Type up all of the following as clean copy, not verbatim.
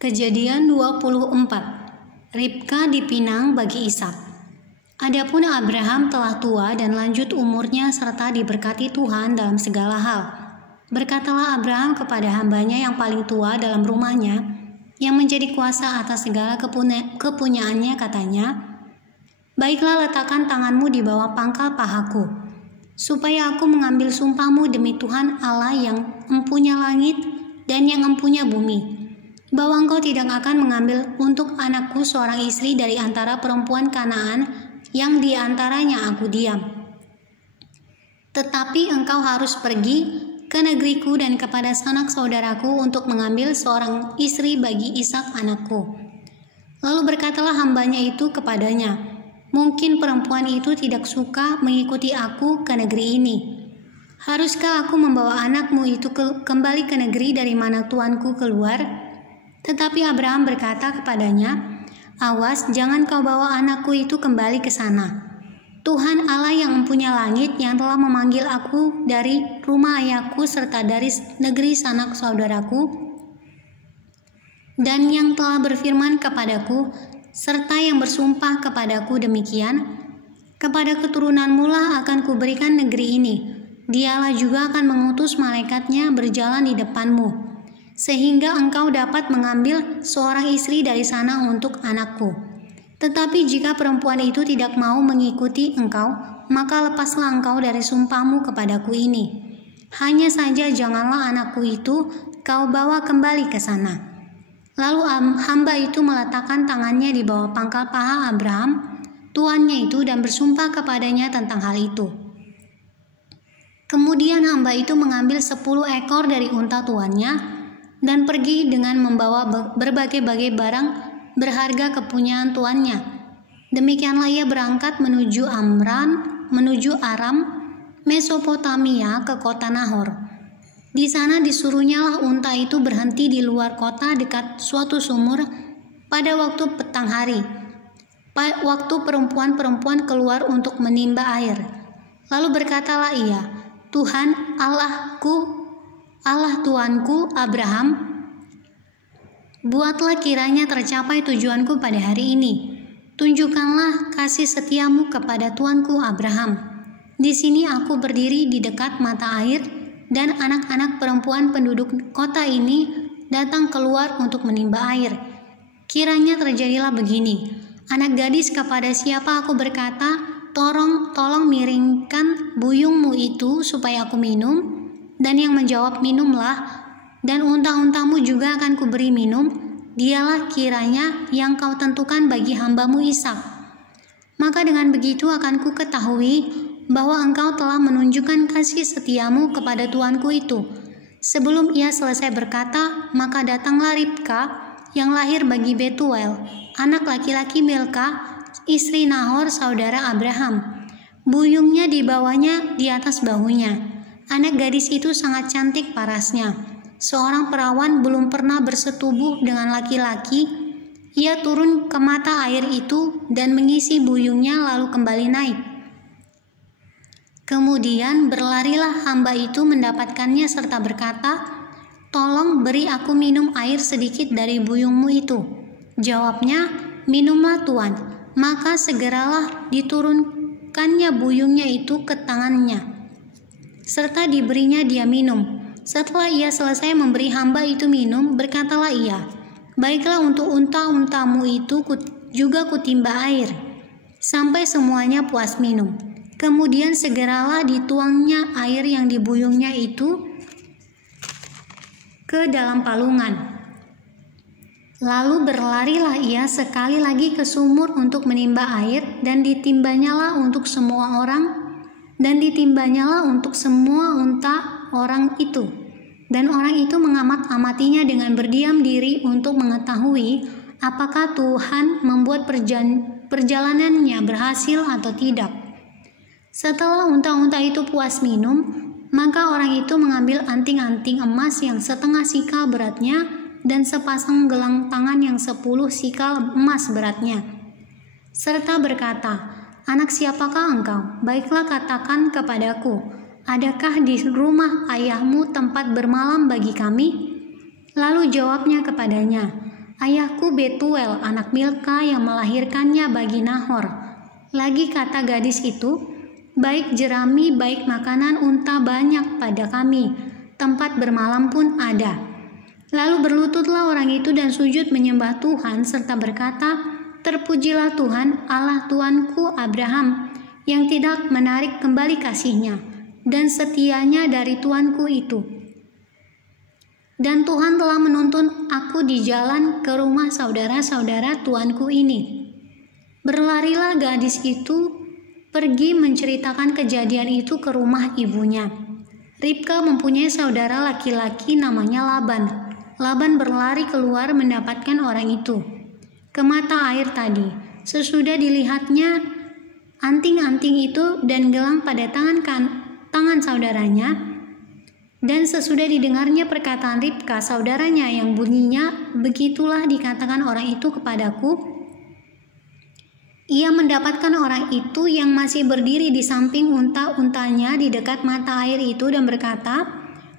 Kejadian 24. Ribka dipinang bagi Ishak. Adapun Abraham telah tua dan lanjut umurnya serta diberkati Tuhan dalam segala hal. Berkatalah Abraham kepada hambanya yang paling tua dalam rumahnya, yang menjadi kuasa atas segala kepunyaannya, katanya, "Baiklah, letakkan tanganmu di bawah pangkal pahaku, supaya aku mengambil sumpahmu demi Tuhan Allah yang empunya langit dan yang empunya bumi, bahwa engkau tidak akan mengambil untuk anakku seorang istri dari antara perempuan Kanaan yang di antaranya aku diam. Tetapi engkau harus pergi ke negeriku dan kepada sanak saudaraku untuk mengambil seorang istri bagi Ishak anakku." Lalu berkatalah hambanya itu kepadanya, "Mungkin perempuan itu tidak suka mengikuti aku ke negeri ini. Haruskah aku membawa anakmu itu kembali ke negeri dari mana tuanku keluar?" Tetapi Abraham berkata kepadanya, "Awas, jangan kau bawa anakku itu kembali ke sana. Tuhan Allah yang empunya langit, yang telah memanggil aku dari rumah ayahku serta dari negeri sanak saudaraku, dan yang telah berfirman kepadaku, serta yang bersumpah kepadaku demikian, kepada keturunanmu lah akan kuberikan negeri ini. Dialah juga akan mengutus malaikatnya berjalan di depanmu, sehingga engkau dapat mengambil seorang istri dari sana untuk anakku. Tetapi jika perempuan itu tidak mau mengikuti engkau, maka lepaslah engkau dari sumpahmu kepadaku ini. Hanya saja janganlah anakku itu kau bawa kembali ke sana." Lalu hamba itu meletakkan tangannya di bawah pangkal paha Abraham, tuannya itu, dan bersumpah kepadanya tentang hal itu. Kemudian hamba itu mengambil 10 ekor dari unta tuannya, dan pergi dengan membawa berbagai-bagai barang berharga kepunyaan tuannya. Demikianlah ia berangkat menuju Aram, Mesopotamia, ke kota Nahor. Di sana disuruhnyalah unta itu berhenti di luar kota dekat suatu sumur pada waktu petang hari, waktu perempuan-perempuan keluar untuk menimba air. Lalu berkatalah ia, "Tuhan Allahku, Allah tuanku Abraham, buatlah kiranya tercapai tujuanku pada hari ini. Tunjukkanlah kasih setiamu kepada tuanku Abraham. Di sini aku berdiri di dekat mata air, dan anak-anak perempuan penduduk kota ini datang keluar untuk menimba air. Kiranya terjadilah begini, anak gadis kepada siapa aku berkata, tolong miringkan buyungmu itu supaya aku minum, dan yang menjawab, minumlah, dan unta-untamu juga akan kuberi minum, dialah kiranya yang kau tentukan bagi hambamu Ishak. Maka dengan begitu akan ku ketahui bahwa engkau telah menunjukkan kasih setiamu kepada tuanku itu." Sebelum ia selesai berkata, maka datanglah Ribka yang lahir bagi Betuel, anak laki-laki Milka, istri Nahor saudara Abraham. Buyungnya dibawanya di atas bahunya. Anak gadis itu sangat cantik parasnya. Seorang perawan belum pernah bersetubuh dengan laki-laki. Ia turun ke mata air itu dan mengisi buyungnya lalu kembali naik. Kemudian berlarilah hamba itu mendapatkannya serta berkata, "Tolong beri aku minum air sedikit dari buyungmu itu." Jawabnya, "Minumlah Tuan." Maka segeralah diturunkannya buyungnya itu ke tangannya, serta diberinya dia minum. Setelah ia selesai memberi hamba itu minum, berkatalah ia, "Baiklah, untuk unta-untamu itu juga kutimba air, sampai semuanya puas minum." Kemudian segeralah dituangnya air yang dibuyungnya itu ke dalam palungan. Lalu berlarilah ia sekali lagi ke sumur untuk menimba air, dan ditimbanyalah untuk semua unta orang itu. Dan orang itu mengamat-amatinya dengan berdiam diri untuk mengetahui apakah Tuhan membuat perjalanannya berhasil atau tidak. Setelah unta-unta itu puas minum, maka orang itu mengambil anting-anting emas yang 1/2 sikal beratnya dan sepasang gelang tangan yang 10 sikal emas beratnya, serta berkata, "Anak siapakah engkau? Baiklah, katakan kepadaku, adakah di rumah ayahmu tempat bermalam bagi kami?" Lalu jawabnya kepadanya, ayahku Betuel anak Milka yang melahirkannya bagi Nahor. Lagi kata gadis itu, baik jerami, baik makanan unta banyak pada kami, tempat bermalam pun ada. Lalu berlututlah orang itu dan sujud menyembah Tuhan serta berkata, terpujilah Tuhan Allah Tuanku Abraham, yang tidak menarik kembali kasih-Nya dan setianya dari tuanku itu. Dan Tuhan telah menuntun aku di jalan ke rumah saudara-saudara tuanku ini. Berlarilah gadis itu pergi menceritakan kejadian itu ke rumah ibunya. Ribka mempunyai saudara laki-laki namanya Laban. Laban berlari keluar mendapatkan orang itu ke mata air tadi. Sesudah dilihatnya anting-anting itu dan gelang pada tangan saudaranya, dan sesudah didengarnya perkataan Ribka saudaranya yang bunyinya, begitulah dikatakan orang itu kepadaku. Ia mendapatkan orang itu yang masih berdiri di samping unta-untanya di dekat mata air itu dan berkata,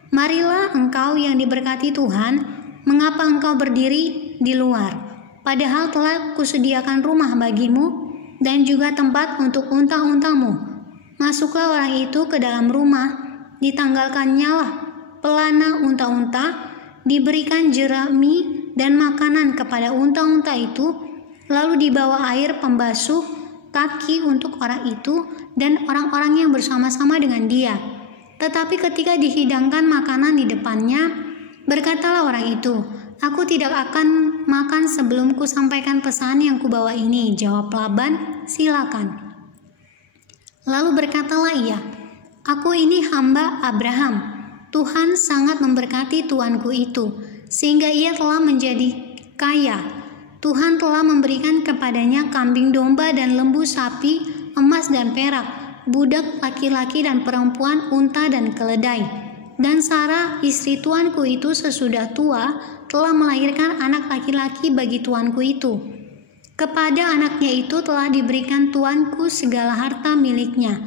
marilah engkau yang diberkati Tuhan, mengapa engkau berdiri di luar? Padahal telah kusediakan rumah bagimu dan juga tempat untuk unta-untamu. Masuklah orang itu ke dalam rumah, ditanggalkannya lah pelana unta-unta, diberikan jerami dan makanan kepada unta-unta itu, lalu dibawa air pembasuh kaki untuk orang itu dan orang-orang yang bersama-sama dengan dia. Tetapi ketika dihidangkan makanan di depannya, berkatalah orang itu, aku tidak akan makan sebelum ku sampaikan pesan yang kubawa ini. Jawab Laban, silakan. Lalu berkatalah ia, aku ini hamba Abraham. Tuhan sangat memberkati tuanku itu, sehingga ia telah menjadi kaya. Tuhan telah memberikan kepadanya kambing domba dan lembu sapi, emas dan perak, budak laki-laki dan perempuan, unta dan keledai. Dan Sarah, istri tuanku itu sesudah tua, telah melahirkan anak laki-laki bagi tuanku itu. Kepada anaknya itu telah diberikan tuanku segala harta miliknya.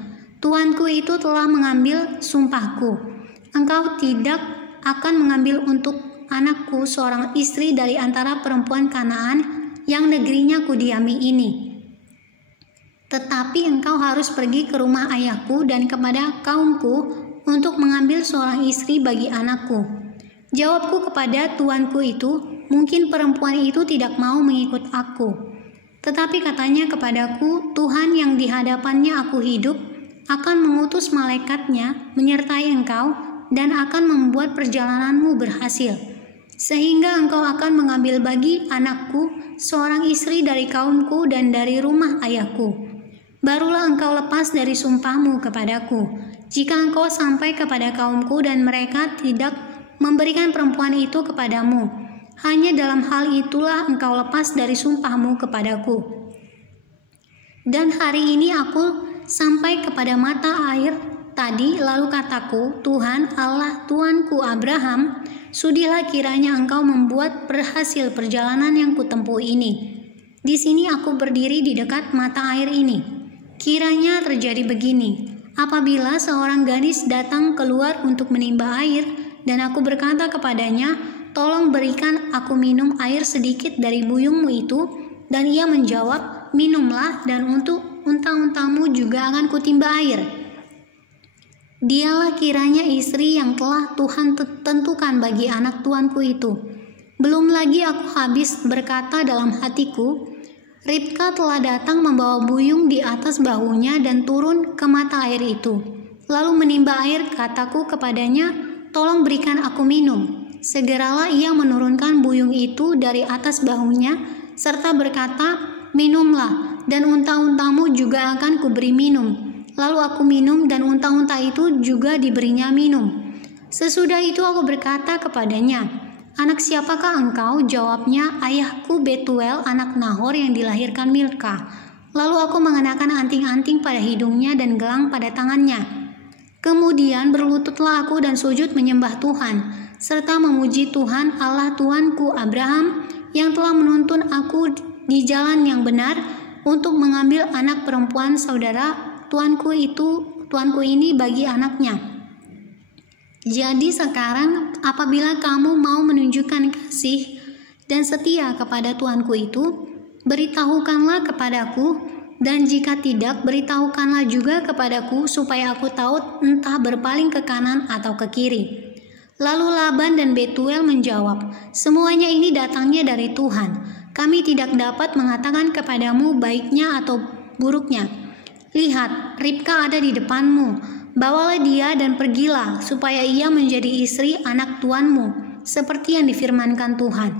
Tuanku itu telah mengambil sumpahku. Engkau tidak akan mengambil untuk anakku seorang istri dari antara perempuan Kanaan yang negerinya kudiami ini. Tetapi engkau harus pergi ke rumah ayahku dan kepada kaumku untuk mengambil seorang istri bagi anakku. Jawabku kepada tuanku itu, mungkin perempuan itu tidak mau mengikut aku. Tetapi katanya kepadaku, Tuhan yang di hadapannya aku hidup akan mengutus malaikatnya menyertai engkau dan akan membuat perjalananmu berhasil, sehingga engkau akan mengambil bagi anakku seorang istri dari kaumku dan dari rumah ayahku. Barulah engkau lepas dari sumpahmu kepadaku. Jika engkau sampai kepada kaumku dan mereka tidak memberikan perempuan itu kepadamu, hanya dalam hal itulah engkau lepas dari sumpahmu kepadaku. Dan hari ini aku sampai kepada mata air tadi, lalu kataku, Tuhan Allah tuanku Abraham, sudilah kiranya engkau membuat berhasil perjalanan yang kutempuh ini. Di sini aku berdiri di dekat mata air ini. Kiranya terjadi begini, apabila seorang gadis datang keluar untuk menimba air, dan aku berkata kepadanya, tolong berikan aku minum air sedikit dari buyungmu itu, dan ia menjawab, minumlah, dan untuk unta-untamu juga akan kutimba air. Dialah kiranya istri yang telah Tuhan tentukan bagi anak tuanku itu. Belum lagi aku habis berkata dalam hatiku, Ribka telah datang membawa buyung di atas bahunya dan turun ke mata air itu. Lalu menimba air, kataku kepadanya, tolong berikan aku minum. Segeralah ia menurunkan buyung itu dari atas bahunya, serta berkata, minumlah, dan unta-untamu juga akan kuberi minum. Lalu aku minum dan unta-unta itu juga diberinya minum. Sesudah itu aku berkata kepadanya, anak siapakah engkau? Jawabnya, ayahku Betuel anak Nahor yang dilahirkan Milka. Lalu aku mengenakan anting-anting pada hidungnya dan gelang pada tangannya. Kemudian berlututlah aku dan sujud menyembah Tuhan, serta memuji Tuhan Allah tuanku Abraham yang telah menuntun aku di jalan yang benar untuk mengambil anak perempuan saudara tuanku ini bagi anaknya. Jadi sekarang apabila kamu mau menunjukkan kasih, dan setia kepada tuanku itu, beritahukanlah kepadaku, dan jika tidak, beritahukanlah juga kepadaku supaya aku tahu entah berpaling ke kanan atau ke kiri." Lalu Laban dan Betuel menjawab, "Semuanya ini datangnya dari Tuhan. Kami tidak dapat mengatakan kepadamu baiknya atau buruknya. Lihat, Ribka ada di depanmu. Bawalah dia dan pergilah, supaya ia menjadi istri anak tuanmu, seperti yang difirmankan Tuhan."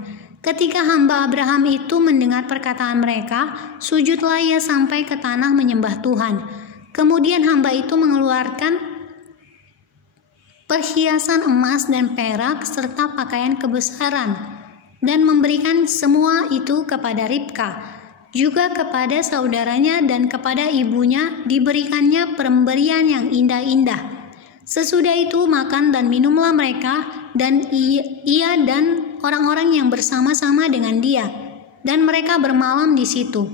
Ketika hamba Abraham itu mendengar perkataan mereka, sujudlah ia sampai ke tanah menyembah Tuhan. Kemudian hamba itu mengeluarkan perhiasan emas dan perak serta pakaian kebesaran dan memberikan semua itu kepada Ribka. Juga kepada saudaranya dan kepada ibunya diberikannya pemberian yang indah-indah. Sesudah itu makan dan minumlah mereka, dan ia dan orang-orang yang bersama-sama dengan dia, dan mereka bermalam di situ.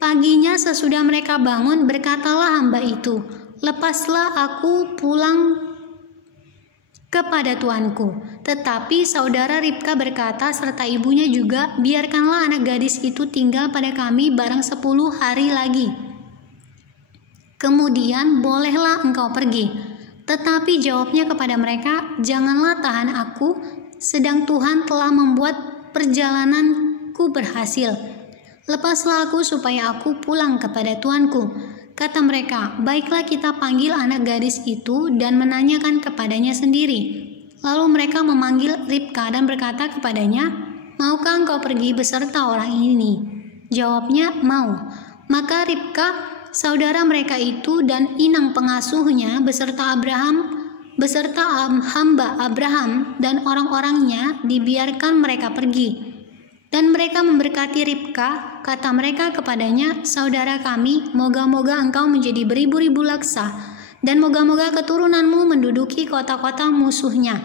Paginya sesudah mereka bangun, berkatalah hamba itu, "Lepaslah aku pulang kepada tuanku." Tetapi saudara Ribka berkata serta ibunya juga, "Biarkanlah anak gadis itu tinggal pada kami barang 10 hari lagi. Kemudian bolehlah engkau pergi." Tetapi jawabnya kepada mereka, "Janganlah tahan aku, sedang Tuhan telah membuat perjalananku berhasil. Lepaslah aku supaya aku pulang kepada tuanku." Kata mereka, "Baiklah, kita panggil anak gadis itu dan menanyakan kepadanya sendiri." Lalu mereka memanggil Ribka dan berkata kepadanya, "Maukah engkau pergi beserta orang ini?" Jawabnya, "Mau." Maka Ribka, saudara mereka itu, dan inang pengasuhnya beserta hamba Abraham dan orang-orangnya dibiarkan mereka pergi. Dan mereka memberkati Ribka, kata mereka kepadanya, "Saudara kami, moga-moga engkau menjadi beribu-ribu laksa, dan moga-moga keturunanmu menduduki kota-kota musuhnya."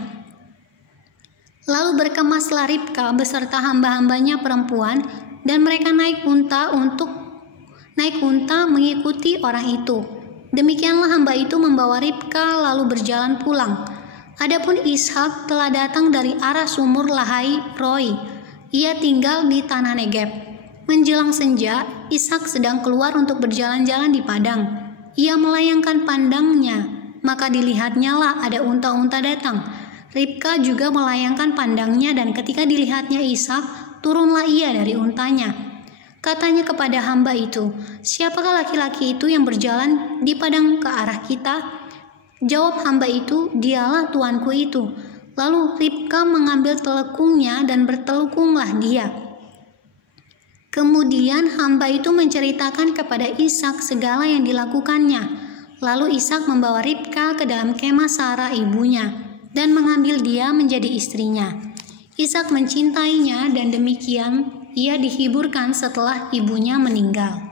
Lalu berkemaslah Ribka beserta hamba-hambanya perempuan, dan mereka naik unta mengikuti orang itu. Demikianlah hamba itu membawa Ribka lalu berjalan pulang. Adapun Ishak telah datang dari arah sumur Lahai Roi. Ia tinggal di tanah Negeb. Menjelang senja, Ishak sedang keluar untuk berjalan-jalan di padang. Ia melayangkan pandangnya, maka dilihatnyalah ada unta-unta datang. Ribka juga melayangkan pandangnya, dan ketika dilihatnya Ishak, turunlah ia dari untanya. Katanya kepada hamba itu, "Siapakah laki-laki itu yang berjalan di padang ke arah kita?" Jawab hamba itu, "Dialah tuanku itu." Lalu Ribka mengambil telekungnya dan bertelukunglah dia. Kemudian hamba itu menceritakan kepada Ishak segala yang dilakukannya. Lalu Ishak membawa Ribka ke dalam kemah Sarah ibunya dan mengambil dia menjadi istrinya. Ishak mencintainya, dan demikian ia dihiburkan setelah ibunya meninggal.